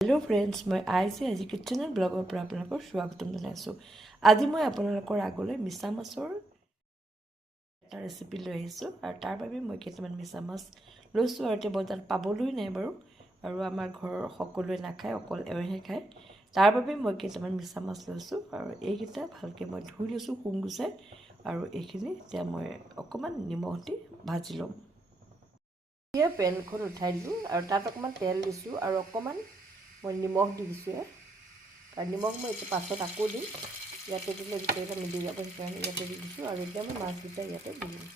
Hello friends মই I C আজি কিটচেনৰ ব্লগৰ পৰা আপোনালোকৰ স্বাগতম জনাইছোঁ। আজি মই আপোনালোকৰ আগলৈ মিছা মাছৰ এটা ৰেচিপি লৈ আহিছোঁ আৰু তাৰ বাবে মই কেইটামান মিছা মাছ লৈছোঁ আৰু এতিয়া বজাৰত পাবলৈ নাই বাৰু আৰু আমাৰ ঘৰৰ সকলোৱে নাখায় অকল এওঁহে খায়। তাৰ বাবে মই কেইটামান মিছা মাছ লৈছোঁ আৰু এইকেইটা ভালকৈ মই ধুই লৈছোঁ শুং গুচাই আৰু এইখিনি এতিয়া মই অকণমান নিমখ দি ভাজি ল'ম। এতিয়া পেনখন উঠাই দিলোঁ আৰু তাত অকণমান তেল দিছোঁ আৰু অকণমান মই নিমখ দি দিছোঁ ইয়াত আৰু নিমখ মই এতিয়া পাছত আকৌ দিম ইয়াতে দিলে গোটেইকেইটা মিলি যাব সেইকাৰণে ইয়াতে দি দিছোঁ আৰু এতিয়া মই মাছকেইটা ইয়াতে দি দিম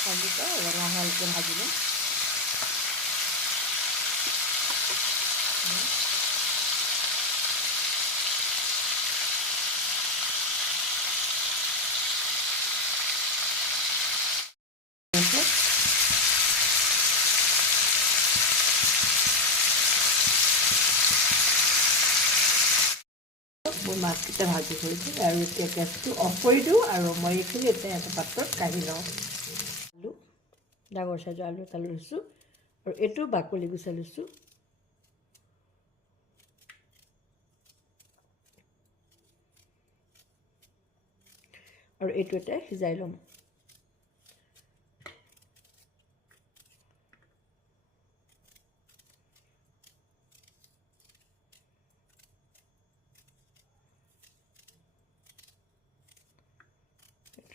মাছকেইটা ৰঙা হোৱালৈকে ভাজি ল'ম আছে মই মাছকেইটা ভাজি থৈছোঁ আৰু এতিয়া গেছটো অফ কৰি দিওঁ আৰু মই এইখিনি এতিয়া এটা পাত্ৰত কাঢ়ি লওঁ। আলু ডাঙৰ চাইজৰ আলু এটা লৈছোঁ আৰু এইটো বাকলি গুচাই লৈছোঁ। আৰু এইটো এতিয়া সিজাই ল'ম।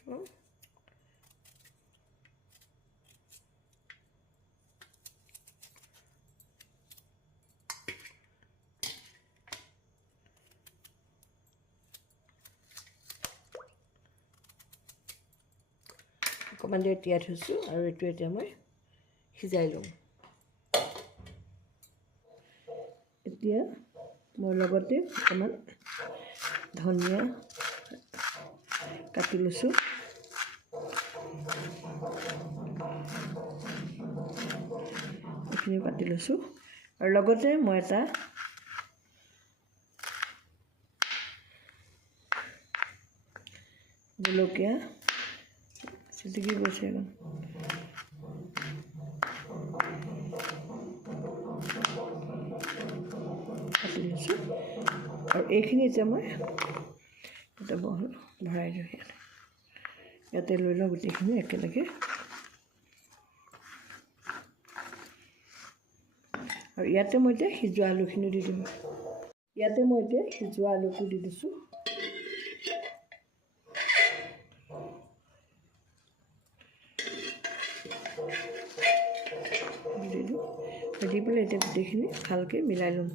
এইটো অকণমান দেৰি তিয়াই থৈছোঁ আৰু এইটো এতিয়া মই সিজাই লওঁ এতিয়া মই লগতে অকণমান ধনিয়া কাটি লৈছোঁ এইখিনি কাটি লৈছোঁ আৰু লগতে মই এটা জলকীয়া চিটিকি গৈছে এখন লৈছোঁ আৰু এইখিনি এতিয়া মই বহল ভৰাই দিওঁ ইয়াতে। ইয়াতে লৈ লওঁ গোটেইখিনি একেলগে। আৰু ইয়াতে মই এতিয়া সিজোৱা আলুখিনি দি দিম। ইয়াতে মই এতিয়া সিজোৱা আলুটো দি দিছোঁ। দি দিওঁ দি পেলাই এতিয়া গোটেইখিনি ভালকৈ মিলাই ল'ম।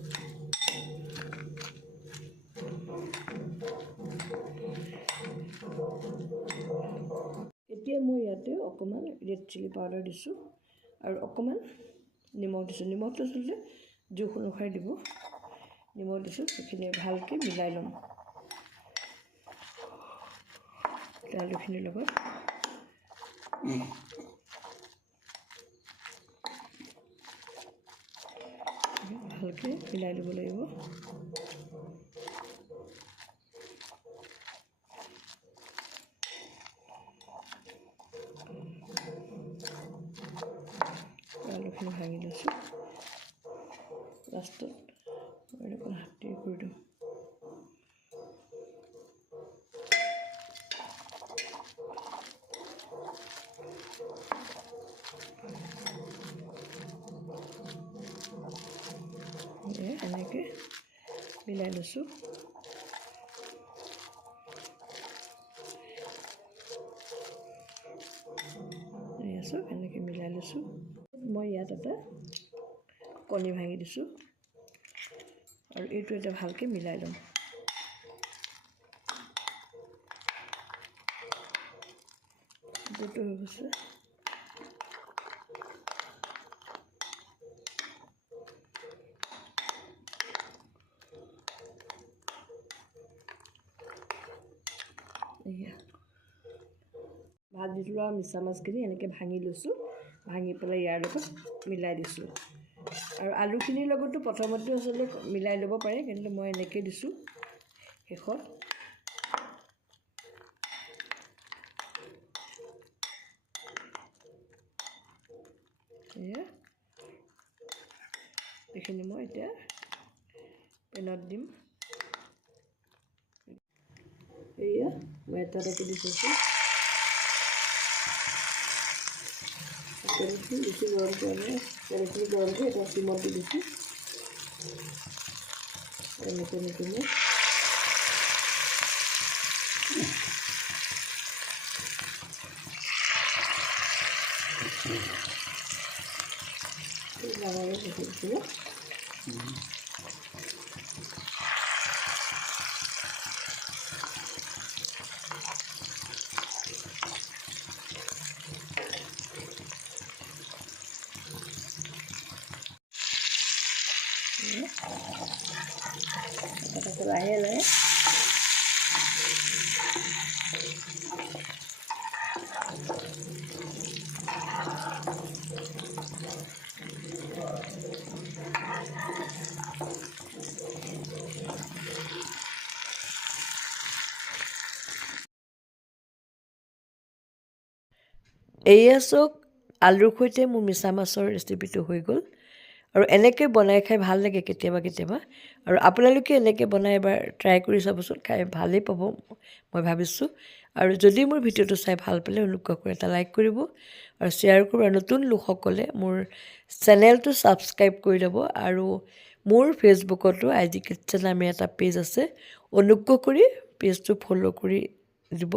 এতিয়া মই ইয়াতে অকণমান ৰেড চিলি পাউডাৰ দিছোঁ আৰু অকণমান নিমখ দিছোঁ। নিমখটো আচলতে জোখ অনুসাৰে দিব। নিমখ দিছোঁ সেইখিনি ভালকৈ মিলাই ল'ম। আলুখিনিৰ লগত। ভালকৈ মিলাই ল'ব লাগিব আলুখিনি ভাঙি লৈছোঁ লাষ্টত অকণ হাতেৰে কৰি দিওঁ এনেকৈ মিলাই লৈছোঁ এনেকৈ মিলাই লৈছোঁ মই ইয়াত এটা কণী ভাঙি দিছোঁ। আৰু এইটো এতিয়া ভালকৈ মিলাই ল'ম। দুটো হৈ গৈছে। এয়া ভাজি লোৱা মিছা মাছখিনি এনেকৈ ভাঙি লৈছোঁ। ভাঙি পেলাই ইয়াৰ লগত মিলাই দিছোঁ। আৰু আলুখিনিৰ লগতো প্ৰথমতে আচলতে মিলাই ল'ব পাৰে কিন্তু মই এনেকৈ দিছোঁ শেষত। এইখিনি মই এতিয়া পেনত দিম। এয়া মই এটা দি থৈছোঁ। তেলখিনি বেছি গৰম কৰা নাই। তেলখিনি গৰম কৰি এটা চিমত দি দিছোঁ এনেকৈ এনেকৈ মই ডাঙৰকৈ ভাজি দিছিলোঁ তাৰপাছত লাহে লাহে এয়া চাওক আলুৰ সৈতে মোৰ মিছা মাছৰ ৰেচিপিটো হৈ গ'ল আৰু এনেকৈ বনাই খাই ভাল লাগে কেতিয়াবা কেতিয়াবা। আৰু আপোনালোকে এনেকৈ বনাই এবাৰ ট্ৰাই কৰি চাবচোন খাই ভালেই পাব মই ভাবিছোঁ। আৰু যদি মোৰ ভিডিঅ'টো চাই ভাল পালে অনুগ্ৰহ কৰি এটা লাইক কৰিব আৰু শ্বেয়াৰ কৰিব। আৰু নতুন লোকসকলে মোৰ চেনেলটো ছাবস্ক্ৰাইব কৰি ল'ব আৰু মোৰ ফেচবুকতো আই জি কিটচেন নামে এটা পেজ আছে অনুগ্ৰহ কৰি পেজটো ফ'ল' কৰি দিব।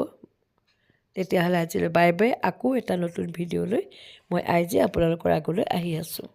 তেতিয়াহ'লে আজিলৈ বাই বাই আকৌ এটা নতুন ভিডিঅ'লৈ মই আই জি আপোনালোকৰ আগলৈ আহি আছোঁ।